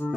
बहुत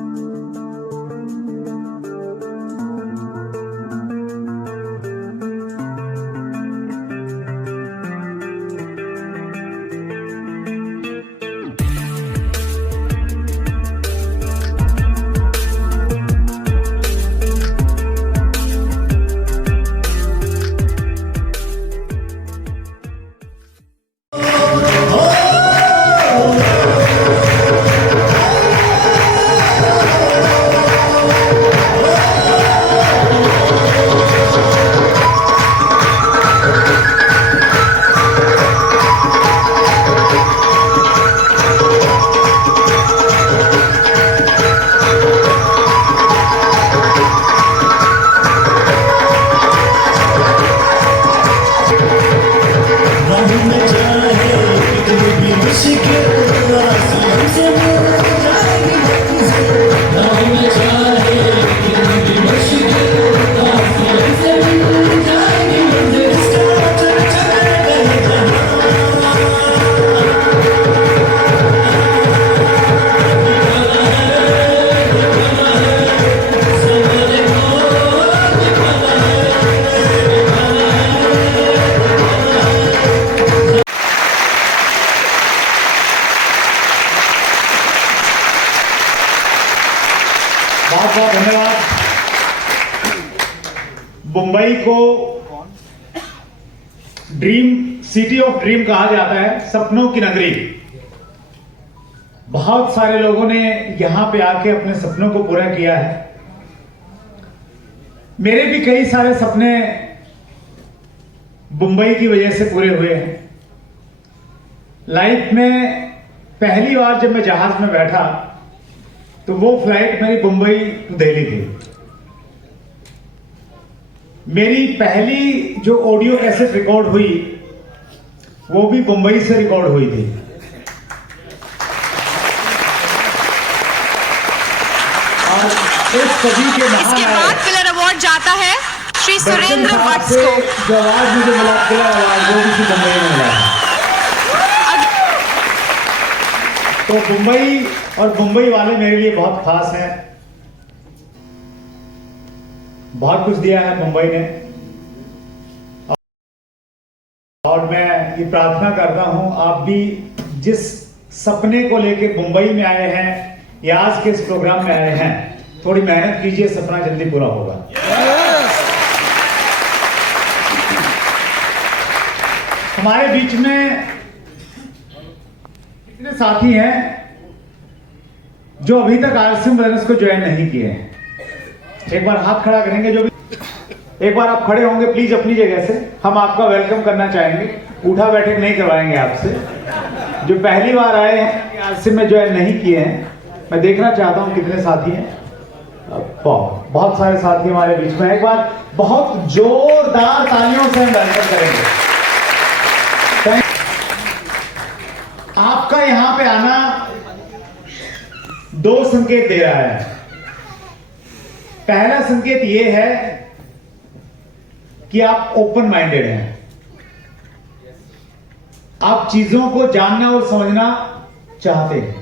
बहुत धन्यवाद। मुंबई को सिटी ऑफ ड्रीम कहा जाता है, सपनों की नगरी। बहुत सारे लोगों ने यहां पे आके अपने सपनों को पूरा किया है। मेरे भी कई सारे सपने मुंबई की वजह से पूरे हुए हैं। लाइफ में पहली बार जब मैं जहाज में बैठा तो वो फ्लाइट मेरी मुंबई टू दिल्ली थी। मेरी पहली जो ऑडियो कैसेट रिकॉर्ड हुई वो भी मुंबई से रिकॉर्ड हुई थी। और इस सदी के इसके बाद पिलर अवार्ड जाता है श्री सुरेंद्र वत्स को। जो अवार्ड मुझे मिला पिलर अवार्ड, वो भी मुंबई में मिला। तो मुंबई और मुंबई वाले मेरे लिए बहुत खास हैं। बहुत कुछ दिया है मुंबई ने, और मैं ये प्रार्थना करता हूं आप भी जिस सपने को लेकर मुंबई में आए हैं या आज के इस प्रोग्राम में आए हैं, थोड़ी मेहनत कीजिए, सपना जल्दी पूरा होगा। हमारे बीच में इतने साथी हैं जो अभी तक आरसीएम ब्रदर्स को ज्वाइन नहीं किए हैं। एक बार हाथ खड़ा करेंगे जो भी, एक बार आप खड़े होंगे प्लीज अपनी जगह से, हम आपका वेलकम करना चाहेंगे। उठा बैठक नहीं करवाएंगे आपसे। जो पहली बार आए हैं आरसीएम में ज्वाइन नहीं किए हैं, मैं देखना चाहता हूं कितने साथी हैं। बहुत सारे साथी हमारे बीच में। एक बार बहुत जोरदार तालियों से हम वेलकम करेंगे। आपका यहां पे आना दो संकेत दे रहा है। पहला संकेत यह है कि आप ओपन माइंडेड हैं, आप चीजों को जानना और समझना चाहते हैं।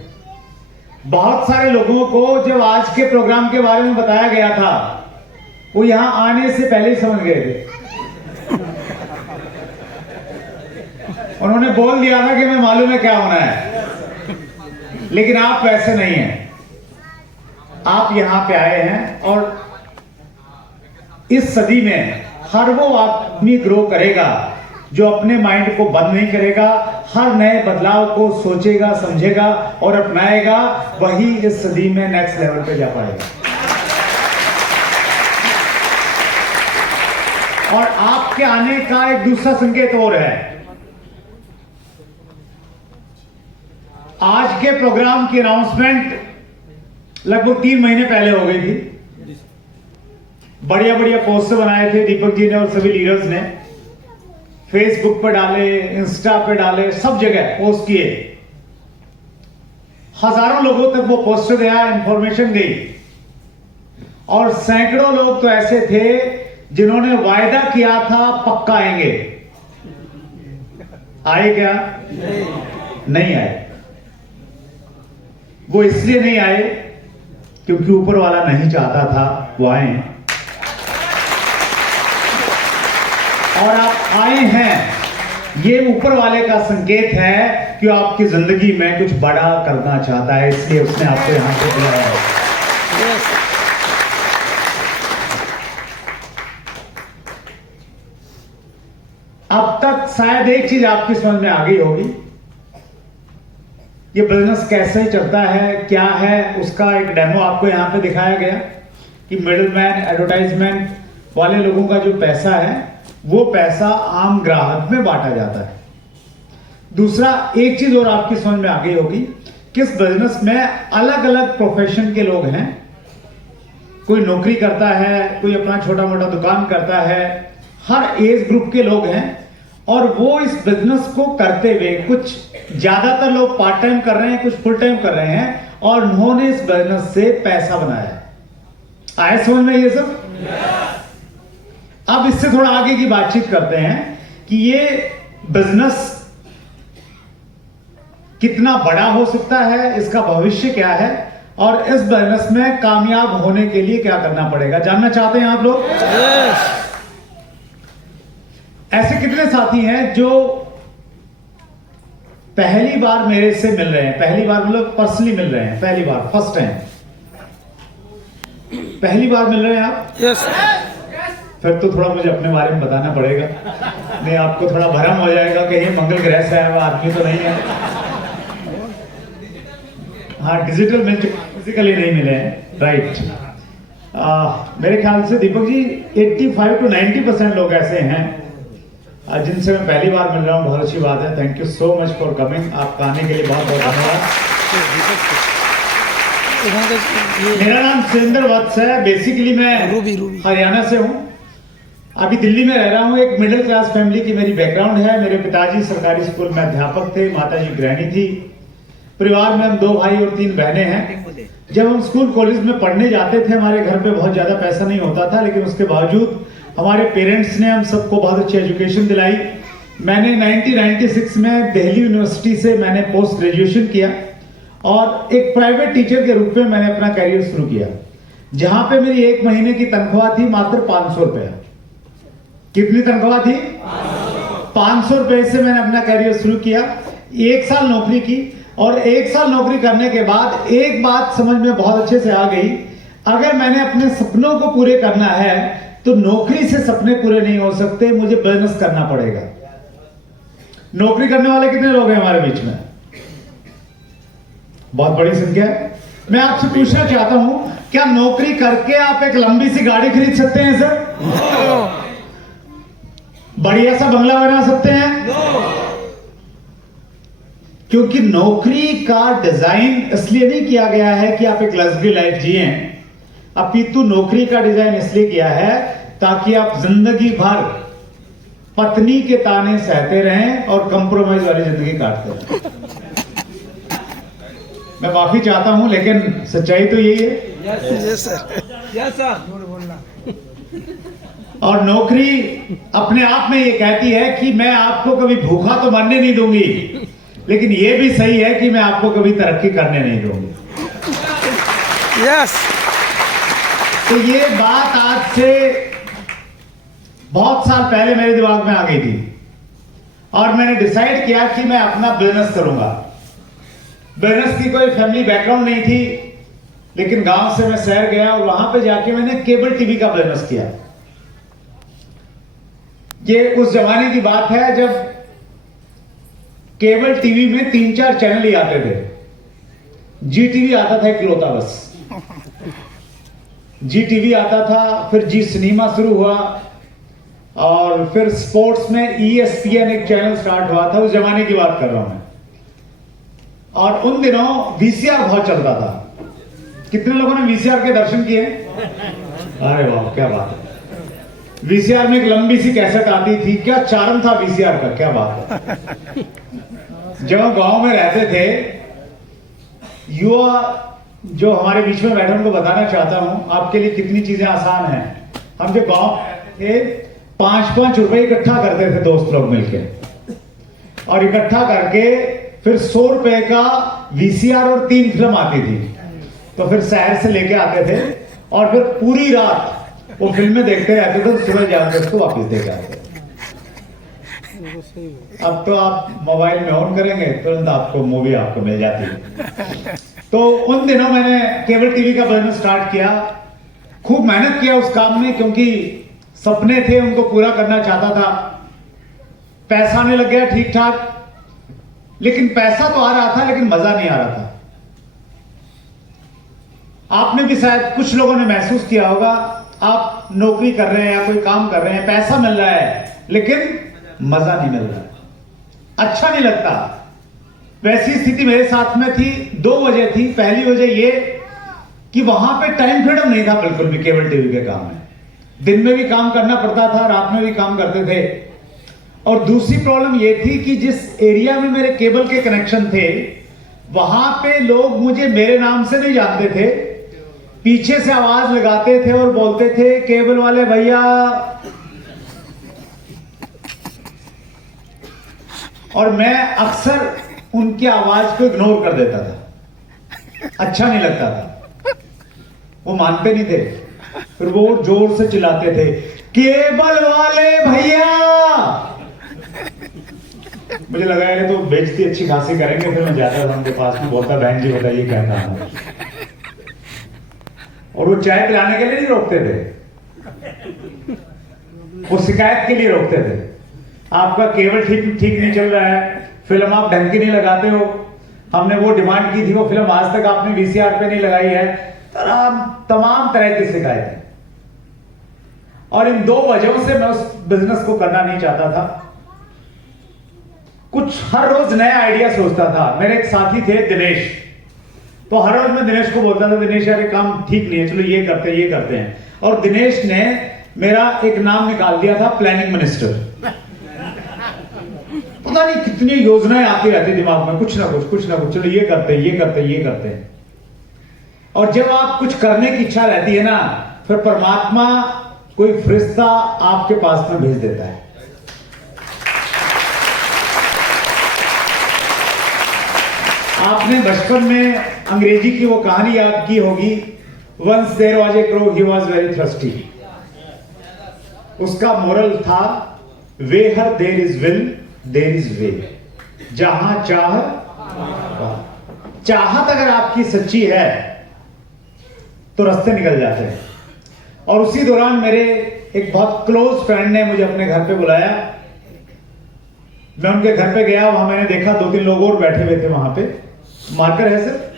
बहुत सारे लोगों को जब आज के प्रोग्राम के बारे में बताया गया था, वो यहां आने से पहले ही समझ गए थे। उन्होंने बोल दिया था कि मैं मालूम है क्या होना है, लेकिन आप वैसे नहीं हैं। आप यहां पे आए हैं और इस सदी में हर वो आदमी ग्रो करेगा जो अपने माइंड को बंद नहीं करेगा, हर नए बदलाव को सोचेगा, समझेगा और अपनाएगा, वही इस सदी में नेक्स्ट लेवल पे जा पाएगा। और आपके आने का एक दूसरा संकेत और है। आज के प्रोग्राम की अनाउंसमेंट लगभग 3 महीने पहले हो गई थी। बढ़िया बढ़िया पोस्टर बनाए थे दीपक जी ने और सभी लीडर्स ने, फेसबुक पर डाले, इंस्टा पे डाले, सब जगह पोस्ट किए। हजारों लोगों तक वो पोस्टर गया, इंफॉर्मेशन गई, और सैकड़ों लोग तो ऐसे थे जिन्होंने वायदा किया था पक्का आएंगे। आए क्या? नहीं आए। वो इसलिए नहीं आए क्योंकि ऊपर वाला नहीं चाहता था वो आए, और आप आए हैं, ये ऊपर वाले का संकेत है कि आपकी जिंदगी में कुछ बड़ा करना चाहता है, इसलिए उसने आपको यहां पे बुलाया है। अब तक शायद एक चीज आपकी समझ में आ गई होगी, ये बिजनेस कैसे चलता है, क्या है, उसका एक डेमो आपको यहां पे दिखाया गया कि मिडलमैन, एडवर्टाइजमेंट वाले लोगों का जो पैसा है वो पैसा आम ग्राहक में बांटा जाता है। दूसरा, एक चीज और आपकी समझ में आ गई होगी कि इस बिजनेस में अलग अलग प्रोफेशन के लोग हैं, कोई नौकरी करता है, कोई अपना छोटा मोटा दुकान करता है, हर एज ग्रुप के लोग हैं, और वो इस बिजनेस को करते हुए कुछ ज्यादातर लोग पार्ट टाइम कर रहे हैं, कुछ फुल टाइम कर रहे हैं, और उन्होंने इस बिजनेस से पैसा बनाया। आए समझ में ये सब? अब इससे थोड़ा आगे की बातचीत करते हैं कि ये बिजनेस कितना बड़ा हो सकता है, इसका भविष्य क्या है, और इस बिजनेस में कामयाब होने के लिए क्या करना पड़ेगा। जानना चाहते हैं आप लोग? ऐसे कितने साथी हैं जो पहली बार मेरे से मिल रहे हैं? पहली बार मतलब पर्सनली मिल रहे हैं, पहली बार, फर्स्ट टाइम पहली बार मिल रहे हैं आप? यस। फिर तो थोड़ा मुझे अपने बारे में बताना पड़ेगा, नहीं आपको थोड़ा भ्रम हो जाएगा कि ये मंगल ग्रह से आया हुआ आदमी तो नहीं है। हाँ, डिजिटल मिल चुके, फिजिकली नहीं मिले हैं, राइट। मेरे ख्याल से दीपक जी 85 to 90% लोग ऐसे हैं जिनसे मैं पहली बार मिल रहा हूँ। बहुत अच्छी बात है, thank you so much for coming. आपका आने के लिए बहुत बहुत धन्यवाद। मेरा नाम सुरेंद्र वत्स है, बेसिकली मैं हरियाणा से हूँ, अभी दिल्ली में रह रहा हूँ। एक मिडिल क्लास फैमिली की मेरी बैकग्राउंड है। मेरे पिताजी सरकारी स्कूल में अध्यापक थे, माताजी गृहिणी थी। परिवार में हम 2 भाई और 3 बहनें हैं। जब हम स्कूल कॉलेज में पढ़ने जाते थे, हमारे घर पे बहुत ज्यादा पैसा नहीं होता था, लेकिन उसके बावजूद हमारे पेरेंट्स ने हम सबको बहुत अच्छी एजुकेशन दिलाई। मैंने 1996 में दिल्ली यूनिवर्सिटी से मैंने पोस्ट ग्रेजुएशन किया, और एक प्राइवेट टीचर के रूप में मैंने अपना करियर शुरू किया, जहां पे मेरी 1 महीने की तनख्वाह थी मात्र 500 रुपए। कितनी तनख्वाह थी? 500 रुपए से मैंने अपना करियर शुरू किया। 1 साल नौकरी की, और 1 साल नौकरी करने के बाद एक बात समझ में बहुत अच्छे से आ गई, अगर मैंने अपने सपनों को पूरे करना है तो नौकरी से सपने पूरे नहीं हो सकते, मुझे बिजनेस करना पड़ेगा। नौकरी करने वाले कितने लोग हैं हमारे बीच में? बहुत बड़ी संख्या है। मैं आपसे पूछना चाहता हूं, क्या नौकरी करके आप एक लंबी सी गाड़ी खरीद सकते हैं सर? बढ़िया सा बंगला बना सकते हैं? क्योंकि नौकरी का डिजाइन इसलिए नहीं किया गया है कि आप एक लग्जरी लाइफ जिए, अपितु नौकरी का डिजाइन इसलिए किया है ताकि आप जिंदगी भर पत्नी के ताने सहते रहें और कंप्रोमाइज वाली जिंदगी काटते रहें। मैं माफी चाहता हूं, लेकिन सच्चाई तो यही है। Yes sir. और नौकरी अपने आप में ये कहती है कि मैं आपको कभी भूखा तो मरने नहीं दूंगी, लेकिन ये भी सही है कि मैं आपको कभी तरक्की करने नहीं दूंगी। यस। तो ये बात आज से बहुत साल पहले मेरे दिमाग में आ गई थी, और मैंने डिसाइड किया कि मैं अपना बिजनेस करूंगा। बिजनेस की कोई फैमिली बैकग्राउंड नहीं थी, लेकिन गांव से मैं शहर गया और वहां पे जाके मैंने केबल टीवी का बिजनेस किया। ये उस जमाने की बात है जब केबल टीवी में 3-4 चैनल ही आते थे। जी टीवी आता था इकलौता, बस जी टीवी आता था, फिर जी सिनेमा शुरू हुआ, और फिर स्पोर्ट्स में ESPN एक चैनल स्टार्ट हुआ था। उस जमाने की बात कर रहा हूं मैं। और उन दिनों VCR बहुत चलता था। कितने लोगों ने VCR के दर्शन किए? अरे वाह, क्या बात है। VCR में एक लंबी सी कैसेट आती थी, क्या चार्म था VCR का, क्या बात है। जब हम गांव में रहते थे, युवा जो हमारे बीच में बैठे उनको बताना चाहता हूं आपके लिए कितनी चीजें आसान हैं। हम जब गांव थे 5-5 रुपए इकट्ठा करते थे दोस्त लोग मिलके, और इकट्ठा करके फिर 100 रुपए का VCR और 3 फिल्म आती थी। तो फिर शहर से लेके आते थे और फिर पूरी रात वो फिल्में देखते रहते थे, तो सुबह जाकर उसको वापस देके आते थे। अब तो आप मोबाइल में ऑन करेंगे तुरंत आपको मूवी आपको मिल जाती है। तो उन दिनों मैंने केबल टीवी का बिजनेस स्टार्ट किया, खूब मेहनत किया उस काम में, क्योंकि सपने थे उनको पूरा करना चाहता था। पैसा आने लग गया ठीक ठाक, लेकिन पैसा तो आ रहा था लेकिन मजा नहीं आ रहा था। आपने भी शायद कुछ लोगों ने महसूस किया होगा, आप नौकरी कर रहे हैं या कोई काम कर रहे हैं, पैसा मिल रहा है लेकिन मजा नहीं मिल रहा है, अच्छा नहीं लगता। वैसी स्थिति मेरे साथ में थी। 2 वजह थी। पहली वजह ये कि वहां पे टाइम फ्रीडम नहीं था बिल्कुल भी केबल टीवी के काम में। दिन में भी काम करना पड़ता था, रात में भी काम करते थे। और दूसरी प्रॉब्लम ये थी कि जिस एरिया में मेरे केबल के कनेक्शन थे वहां पे लोग मुझे मेरे नाम से नहीं जानते थे, पीछे से आवाज लगाते थे और बोलते थे केबल वाले भैया, और मैं अक्सर उनकी आवाज को इग्नोर कर देता था, अच्छा नहीं लगता था। वो मानते नहीं थे, फिर वो जोर से चिल्लाते थे केबल वाले भैया। मुझे लगा यार तो बेइज्जती अच्छी खासी करेंगे, फिर मैं जाता था उनके पास में, बोलता बहन जी बताइए क्या काम है। और वो चाय पिलाने के लिए नहीं रोकते थे, वो शिकायत के लिए रोकते थे। आपका केबल ठीक नहीं चल रहा है, फिल्म आप ढंग की नहीं लगाते हो, हमने वो डिमांड की थी, वो फिल्म आज तक आपने वीसीआर पे नहीं लगाई है, तमाम तरह की शिकायतें। और इन 2 वजहों से मैं उस बिजनेस को करना नहीं चाहता था। कुछ हर रोज नया आइडिया सोचता था। मेरे एक साथी थे दिनेश, तो हर रोज मैं दिनेश को बोलता था दिनेश यार ये काम ठीक नहीं है, चलो ये करते हैं। और दिनेश ने मेरा एक नाम निकाल दिया था प्लानिंग मिनिस्टर। पता नहीं कितनी योजनाएं आती रहती दिमाग में, कुछ ना कुछ, चलो ये करते हैं। और जब आप कुछ करने की इच्छा रहती है ना, फिर परमात्मा कोई फरिश्ता आपके पास में भेज देता है। आपने बचपन में अंग्रेजी की वो कहानी याद की होगी, once there was a crow he was very thirsty. उसका मोरल था where there is will there is way, जहां चाहत अगर आपकी सच्ची है तो रास्ते निकल जाते हैं। और उसी दौरान मेरे एक बहुत क्लोज फ्रेंड ने मुझे अपने घर पे बुलाया। मैं उनके घर पे गया, वहां मैंने देखा 2-3 लोग और बैठे हुए थे वहां पे। मार्कर है सर?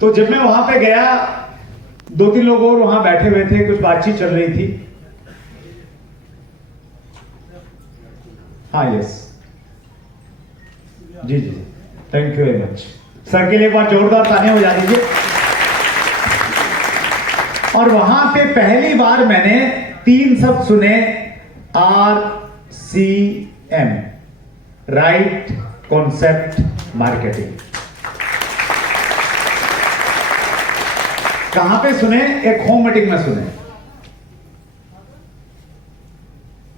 तो जब मैं वहां पे गया, 2-3 लोग और वहां बैठे हुए थे, कुछ बातचीत चल रही थी। हाँ यस जी, thank you very much. Sir के लिए एक बार जोरदार तालियां बजा दीजिए। और वहां पे पहली बार मैंने 3 शब्द सुने, RCM, राइट कॉन्सेप्ट मार्केटिंग। कहां पे सुने? एक होम मीटिंग में सुने।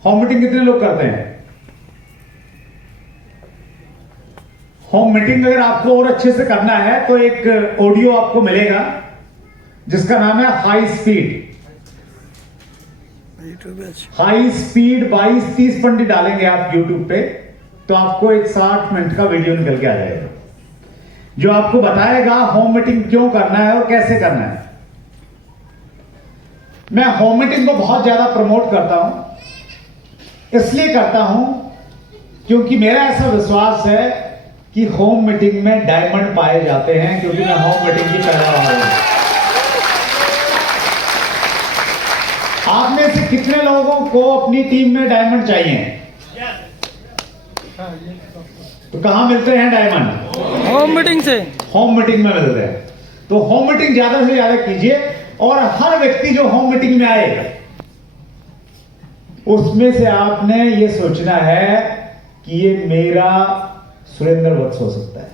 होम मीटिंग कितने लोग करते हैं? होम मीटिंग अगर आपको और अच्छे से करना है तो एक ऑडियो आपको मिलेगा जिसका नाम है हाई स्पीड। हाई स्पीड 22-30 पंडित डालेंगे आप यूट्यूब पे तो आपको एक 60 मिनट का वीडियो निकल के आ जाएगा जो आपको बताएगा होम मीटिंग क्यों करना है और कैसे करना है। मैं होम मीटिंग को बहुत ज्यादा प्रमोट करता हूं, इसलिए करता हूं क्योंकि मेरा ऐसा विश्वास है कि होम मीटिंग में डायमंड पाए जाते हैं, क्योंकि मैं होम मीटिंग की पैदावार हूं। आप में से कितने लोगों को अपनी टीम में डायमंड चाहिए? तो कहां मिलते हैं डायमंड? होम मीटिंग से। होम मीटिंग में मिलते हैं। तो होम मीटिंग ज्यादा से ज्यादा कीजिए और हर व्यक्ति जो होम मीटिंग में आए उसमें से आपने ये सोचना है कि ये मेरा सुरेंद्र वत्स हो सकता है,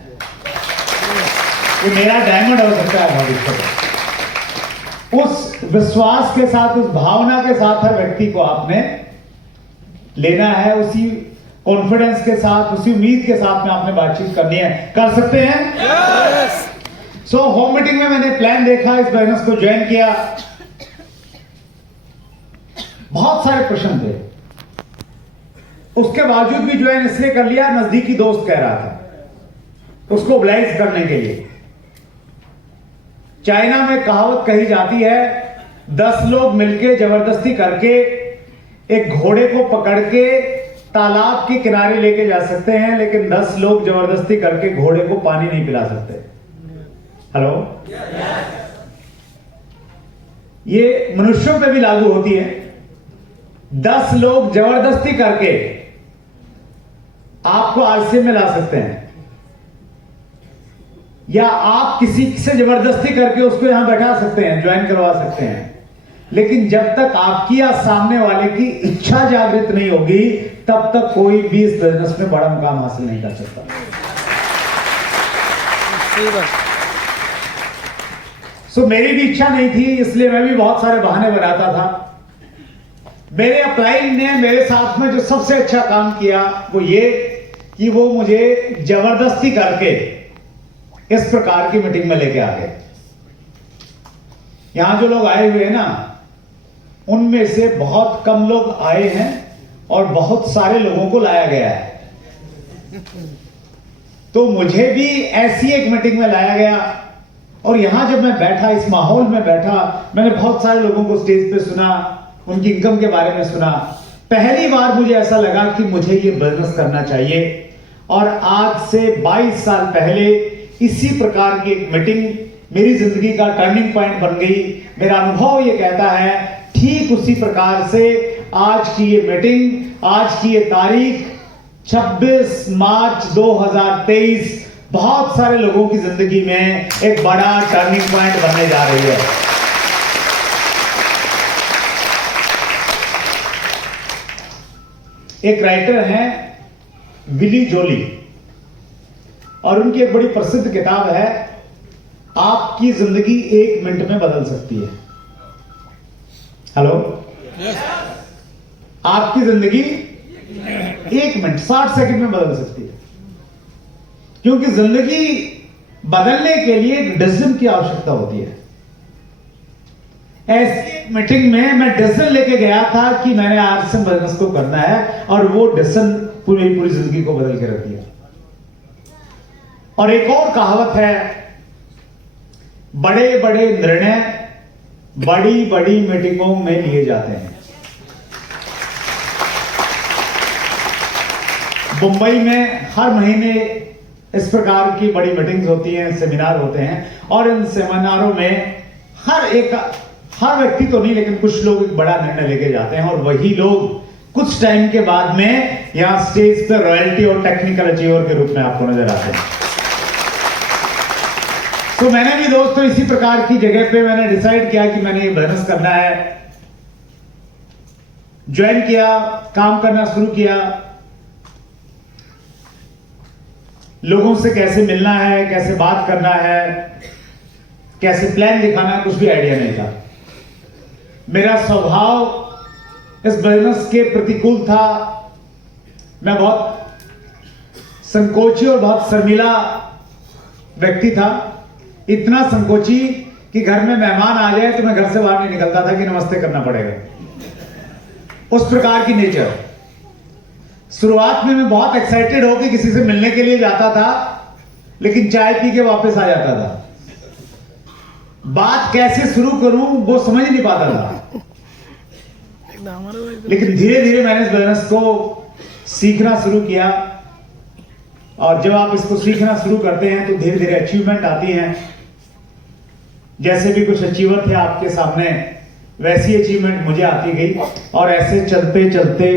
ये मेरा डायमंड हो सकता है भविष्य में। उस विश्वास के साथ, उस भावना के साथ हर व्यक्ति को आपने लेना है, उसी कॉन्फिडेंस के साथ, उसी उम्मीद के साथ में आपने बातचीत करनी है, कर सकते हैं? Yes. सो होम मीटिंग में मैंने प्लान देखा, इस बिजनेस को ज्वाइन किया। बहुत सारे प्रश्न थे, उसके बावजूद भी ज्वाइन इसलिए कर लिया, नजदीकी दोस्त कह रहा था उसको ओबलाइज करने के लिए। चाइना में कहावत कही जाती है, 10 लोग मिलकर जबरदस्ती करके एक घोड़े को पकड़ के तालाब के किनारे लेके जा सकते हैं, लेकिन 10 लोग जबरदस्ती करके घोड़े को पानी नहीं पिला सकते। हेलो, ये मनुष्यों पे भी लागू होती है। 10 लोग जबरदस्ती करके आपको आरसीएम में ला सकते हैं, या आप किसी से जबरदस्ती करके उसको यहां बैठा सकते हैं, ज्वाइन करवा सकते हैं, लेकिन जब तक आपकी या सामने वाले की इच्छा जागृत नहीं होगी, तब तक कोई भी इस बिजनेस में बड़ा मुकाम हासिल नहीं कर सकता। सही बात। सो मेरी भी इच्छा नहीं थी, इसलिए मैं भी बहुत सारे बहाने बनाता था। मेरे अपलाइन ने मेरे साथ में जो सबसे अच्छा काम किया वो ये कि वो मुझे जबरदस्ती करके इस प्रकार की मीटिंग में लेके आ गए। यहां जो लोग आए हुए हैं ना, उनमें से बहुत कम लोग आए हैं और बहुत सारे लोगों को लाया गया है। तो मुझे भी ऐसी एक मीटिंग में लाया गया, और यहां जब मैं बैठा, इस माहौल में बैठा, मैंने बहुत सारे लोगों को स्टेज पे सुना, उनकी इनकम के बारे में सुना। पहली बार मुझे ऐसा लगा कि मुझे ये बिजनेस करना चाहिए। और आज से 22 साल पहले इसी प्रकार की एक मीटिंग मेरी जिंदगी का टर्निंग पॉइंट बन गई। मेरा अनुभव ये कहता है, ठीक उसी प्रकार से आज की ये मीटिंग, आज की ये तारीख 26 मार्च 2023 बहुत सारे लोगों की जिंदगी में एक बड़ा टर्निंग पॉइंट बनने जा रही है। एक राइटर हैं विली जोली, और उनकी एक बड़ी प्रसिद्ध किताब है, आपकी जिंदगी 1 मिनट में बदल सकती है। हेलो, आपकी जिंदगी 1 मिनट 60 सेकंड में बदल सकती है, क्योंकि जिंदगी बदलने के लिए एक डिसीजन की आवश्यकता होती है। ऐसी मीटिंग में मैं डिसीजन लेके गया था कि मैंने आरसीएम बिजनेस को करना है, और वो डिसीजन पूरी जिंदगी को बदल के रख दिया। और एक और कहावत है, बड़े बड़े निर्णय बड़ी बड़ी मीटिंगों में लिए जाते हैं। मुंबई में हर महीने इस प्रकार की बड़ी मीटिंग्स होती हैं, सेमिनार होते हैं, और इन सेमिनारों में हर व्यक्ति तो नहीं, लेकिन कुछ लोग एक बड़ा निर्णय लेके जाते हैं, और वही लोग कुछ टाइम के बाद में यहां स्टेज पर रॉयल्टी और टेक्निकल अचीवर के रूप में आपको नजर आते हैं। तो मैंने भी दोस्तों इसी प्रकार की जगह पे मैंने डिसाइड किया कि मैंने ये बिजनेस करना है। ज्वाइन किया, काम करना शुरू किया। लोगों से कैसे मिलना है, कैसे बात करना है, कैसे प्लान दिखाना है, कुछ भी आइडिया नहीं था। मेरा स्वभाव इस बिजनेस के प्रतिकूल था। मैं बहुत संकोची और बहुत शर्मीला व्यक्ति था। इतना संकोची कि घर में मेहमान आ जाए तो मैं घर से बाहर नहीं निकलता था कि नमस्ते करना पड़ेगा, उस प्रकार की नेचर। शुरुआत में मैं बहुत एक्साइटेड होकर किसी से मिलने के लिए जाता था, लेकिन चाय पी के वापस आ जाता था। बात कैसे शुरू करूं वो समझ नहीं पाता था। लेकिन धीरे धीरे मैंने इस बिजनेस को सीखना शुरू किया, और जब आप इसको सीखना शुरू करते हैं तो धीरे धीरे अचीवमेंट आती हैं। जैसे भी कुछ अचीवर थे आपके सामने, वैसी अचीवमेंट मुझे आती गई, और ऐसे चलते चलते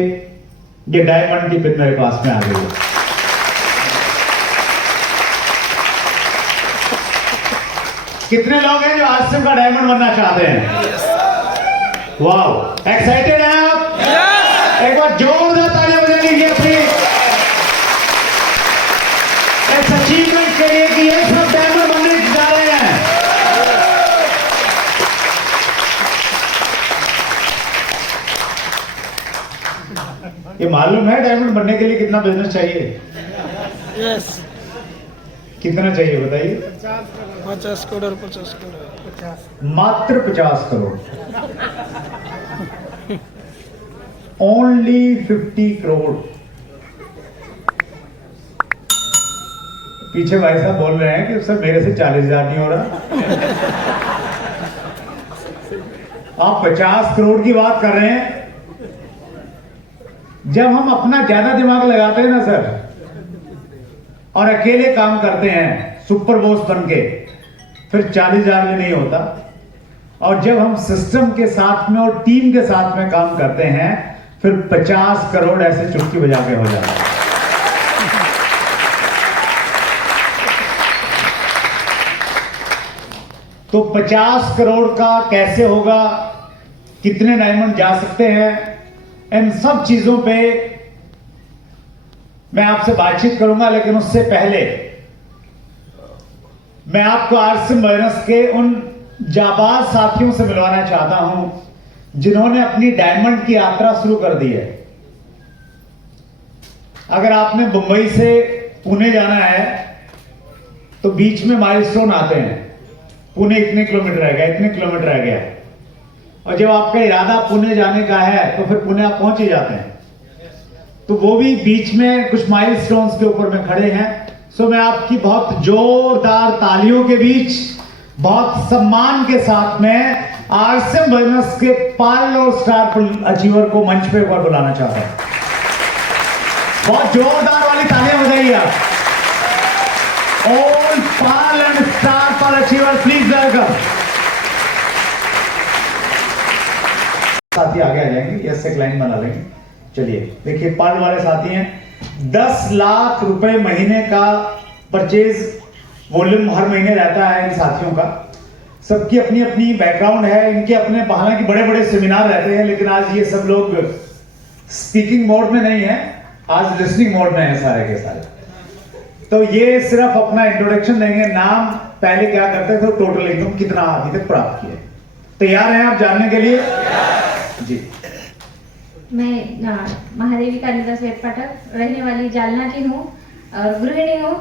ये डायमंड की पिन मेरे पास में आ गई है। कितने लोग हैं जो आरसीएम का डायमंड बनना चाहते हैं? वाह, एक्साइटेड हैं आप? एक बार जोरदार तालियां बजा लीजिए अपनी इस अचीवमेंट के लिए कि ये सब डायमंड बनने जा रहे हैं। ये मालूम है डायमंड बनने के लिए कितना बिजनेस चाहिए? यस। कितना चाहिए बताइए? 50 करोड़ 50 करोड़। मात्र 50 करोड़। ओनली 50 करोड़। पीछे भाई साहब बोल रहे हैं कि सर मेरे से 40,000 नहीं हो रहा। आप 50 करोड़ की बात कर रहे हैं। जब हम अपना ज्यादा दिमाग लगाते हैं ना सर, और अकेले काम करते हैं सुपर बॉस बन के, फिर 40,000 में नहीं होता। और जब हम सिस्टम के साथ में और टीम के साथ में काम करते हैं, फिर 50 करोड़ ऐसे चुटकी बजा के हो जाता है। तो 50 करोड़ का कैसे होगा, कितने डायमंड जा सकते हैं, इन सब चीजों पे मैं आपसे बातचीत करूंगा। लेकिन उससे पहले मैं आपको आरसीएम बिजनेस के उन जाबाज साथियों से मिलवाना चाहता हूं जिन्होंने अपनी डायमंड की यात्रा शुरू कर दी है। अगर आपने मुंबई से पुणे जाना है तो बीच में माइलस्टोन आते हैं। पुणे इतने किलोमीटर रह गया, इतने किलोमीटर रह गया, और जब आपका इरादा पुणे जाने का है तो फिर पुणे आप पहुंच ही जाते हैं। तो वो भी बीच में कुछ माइलस्टोन्स के ऊपर में खड़े हैं। सो मैं आपकी बहुत जोरदार तालियों के बीच, बहुत सम्मान के साथ में आरसीएम बिजनेस के पाल और स्टार अचीवर को मंच पे एक बार बुलाना चाहता हूं। बहुत जोरदार वाली तालियां बजाइए आप। All PAL and Star PAL Achiever, please welcome. साथी आगे आ जाएंगे, यस एक लाइन बना लेंगे। चलिए देखिए, पाल वाले साथी हैं। 10 लाख रुपए महीने का परचेज वॉल्यूम हर महीने रहता है इन साथियों का। सबकी अपनी अपनी बैकग्राउंड है, इनके अपने हालांकि बड़े बड़े सेमिनार रहते हैं, लेकिन आज ये सब लोग स्पीकिंग मोड में नहीं है, आज लिसनिंग मोड में है सारे के सारे। तो ये सिर्फ अपना इंट्रोडक्शन देंगे। नाम, पहले क्या करते थे, टोटल इनकम कितना अभी तक प्राप्त किया। तैयार हैं आप जानने के लिए? जी। मैं महादेवी कालिदास श्वेत पाठक, रहने वाली जालना की हूँ और गृहिणी हूँ।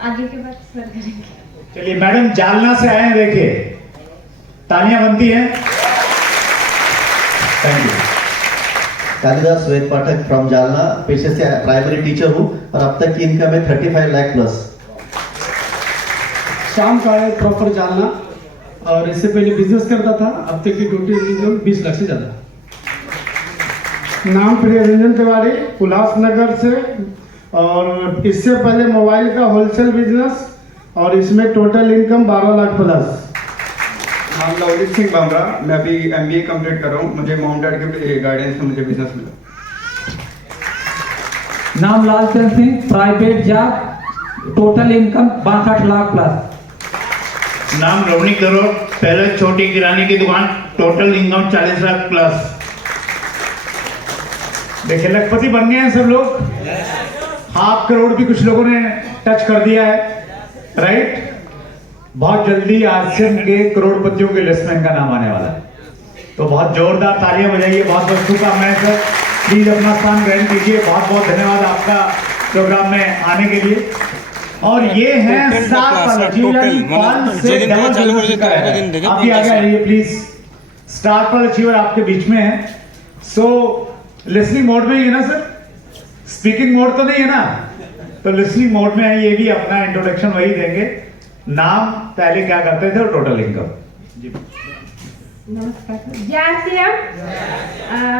आगे के बात सर करेंगे। चलिए, मैडम जालना से आए हैं, देखिए तालियां बनती हैं। Thank you. कालिदास श्वेत पाठक फ्रॉम जालना, पेशे से प्राइमरी टीचर हूँ और अब तक की इनकम है 35 लाख प्लस। शाम का है प्रॉपर जालना, और इससे पहले बिजनेस करता था। अब तक की टोटल इनकम 20 लाख से ज्यादा। नाम प्रियरंजन तिवारी, उल्लासनगर से, और इससे पहले मोबाइल का होलसेल बिजनेस, और इसमें टोटल इनकम 12 लाख प्लस। नाम लवजीत सिंह बामरा, मैं अभी MBA कंप्लीट कर रहा हूँ। मुझे मॉम डैड के गाइडेंस में मुझे बिजनेस मिला। नाम Lalchand Singh, private job, total income 62 lakh plus. नाम रोनी करोड़, पहले छोटी किराने की दुकान, टोटल इनकम 40 लाख प्लस। देखिए, लखपति बन गए हैं सब लोग। 5 करोड़ भी कुछ लोगों ने टच कर दिया है, राइट। बहुत जल्दी आरसीएम के करोड़पतियों की लिस्ट में इनका नाम आने वाला है। तो बहुत जोरदार तालियां बजाइए। बहुत बहुत शुभकामनाएं सर। प्लीज अपना स्थान ग्रहण कीजिए। बहुत बहुत धन्यवाद आपका प्रोग्राम में आने के लिए। और ये है स्टार पाल अचीवर, से डबल बिजनेस का है। आप भी आगे आइए प्लीज। स्टार पाल अचीवर आपके बीच में है। सो लिसनिंग मोड में ही है ना सर? स्पीकिंग मोड तो नहीं है ना? तो लिसनिंग मोड में है। ये भी अपना इंट्रोडक्शन वही देंगे। नाम, पहले क्या करते थे, और टोटल इनकम। जी नमस्कार जय आरसीएम।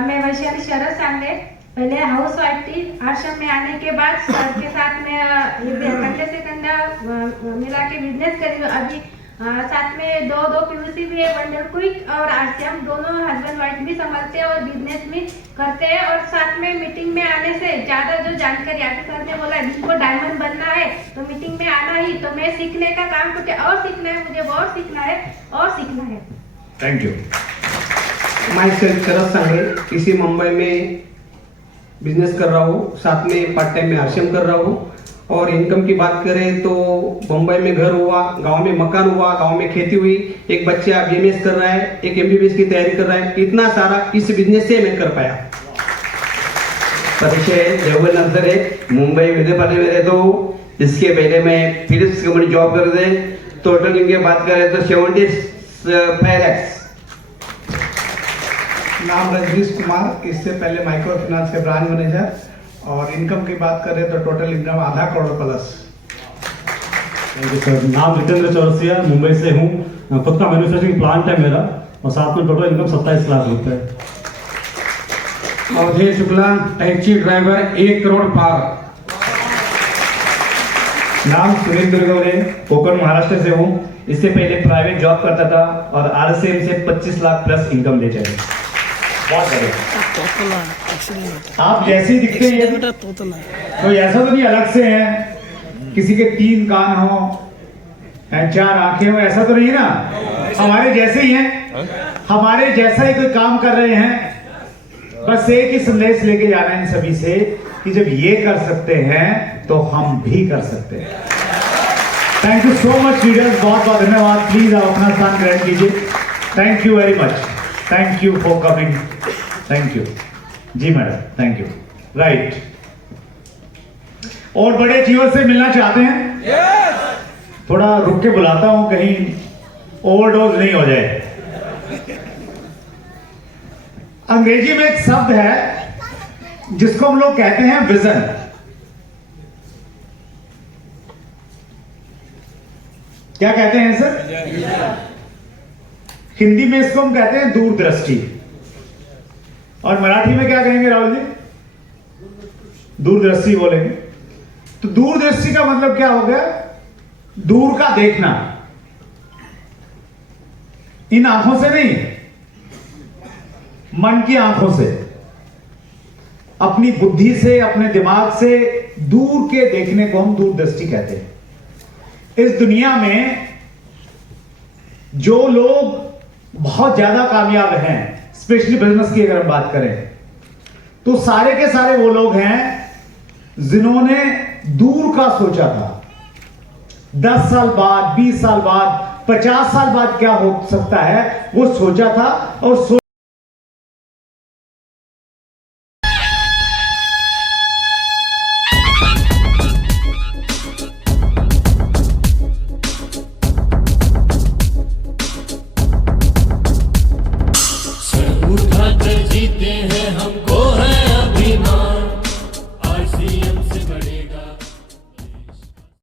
मैं वैशाली शरद सांगे, पहले हाउस वाइफ थी। आश्रम में आने के बाद सर के साथ में कंधे से कंधा मिला के बिजनेस करी। अभी साथ में दो पीयूसी भी है, वंडर क्विक और आरसीएम, दोनों हस्बैंड वाइफ भी संभालते हैं और बिजनेस भी करते हैं। और साथ में मीटिंग में आने से ज्यादा जो जानकारी आगे सर ने बोला, जिनको डायमंड बनना है तो मीटिंग में आना ही। तो मैं सीखने का काम करके, और सीखना है मुझे, बहुत सीखना है और सीखना है। Thank you. माई सेल्फ शरद सांगे, इसी मुंबई में बिजनेस कर रहा हूँ, साथ में पार्ट टाइम में आरसीएम कर रहा हूँ। और इनकम की बात करें तो मुंबई में घर हुआ, गांव में मकान हुआ, गांव में खेती हुई, एक बच्चा BMS कर रहा है, एक MBBS की तैयारी कर रहा है। इतना सारा इस बिजनेस से मैं कर पाया। परिचय देवगन है, मुंबई विद्यापीठ में रहता हूँ। इसके पहले मैं फिलिप्स कंपनी जॉब कर रहे। टोटल इनके बात करें तो 75 lakhs। नाम रजनीश कुमार, इससे पहले माइक्रो फाइनेंस के ब्रांच मैनेजर। और इनकम की बात करें तो टोटल इनकम आधा crore plus. Thank you sir. नाम जितेंद्र चौरसिया, मुंबई से हूँ। खुद का मैन्युफैक्चरिंग प्लांट है मेरा और साथ में टोटल इनकम 27 लाख रुपए है। अवधेश शुक्ला, टैक्सी ड्राइवर, 1 करोड़ पार। नाम सुनील दुर्गवले, कोकण महाराष्ट्र से हूँ। इससे पहले प्राइवेट जॉब करता था और आरसीएम से 25 लाख प्लस इनकम ले चले। बहुत बढ़िया। आप जैसे ही दिखते हैं, कोई ऐसा तो नहीं अलग से है, किसी के 3 कान हो, 4 आंखें हो, ऐसा तो नहीं ना। हमारे जैसे ही हैं, हमारे जैसा ही कोई काम कर रहे हैं। बस एक ही संदेश लेके जाना है इन सभी से कि जब ये कर सकते हैं तो हम भी कर सकते हैं। Thank you so much leaders, बहुत बहुत धन्यवाद। प्लीज आप अपना स्थान ग्रहण कीजिए। Thank you very much, thank you for coming. Thank you जी मैडम, थैंक यू। राइट, और बड़े जीवन से मिलना चाहते हैं? थोड़ा रुक के बुलाता हूं, कहीं ओवरडोज नहीं हो जाए। अंग्रेजी में एक शब्द है जिसको हम लोग कहते हैं विजन। क्या कहते हैं सर? हिंदी में इसको हम कहते हैं दूरदृष्टि। और मराठी में क्या कहेंगे राहुल जी? दूरदृष्टि बोलेंगे। तो दूरदृष्टि का मतलब क्या हो गया? दूर का देखना। इन आंखों से नहीं, मन की आंखों से, अपनी बुद्धि से, अपने दिमाग से दूर के देखने को हम दूरदृष्टि कहते हैं। इस दुनिया में जो लोग बहुत ज्यादा कामयाब हैं, स्पेशली बिजनेस की अगर हम बात करें, तो सारे के सारे वो लोग हैं जिन्होंने दूर का सोचा था। 10 साल बाद, 20 साल बाद, 50 साल बाद क्या हो सकता है वो सोचा था और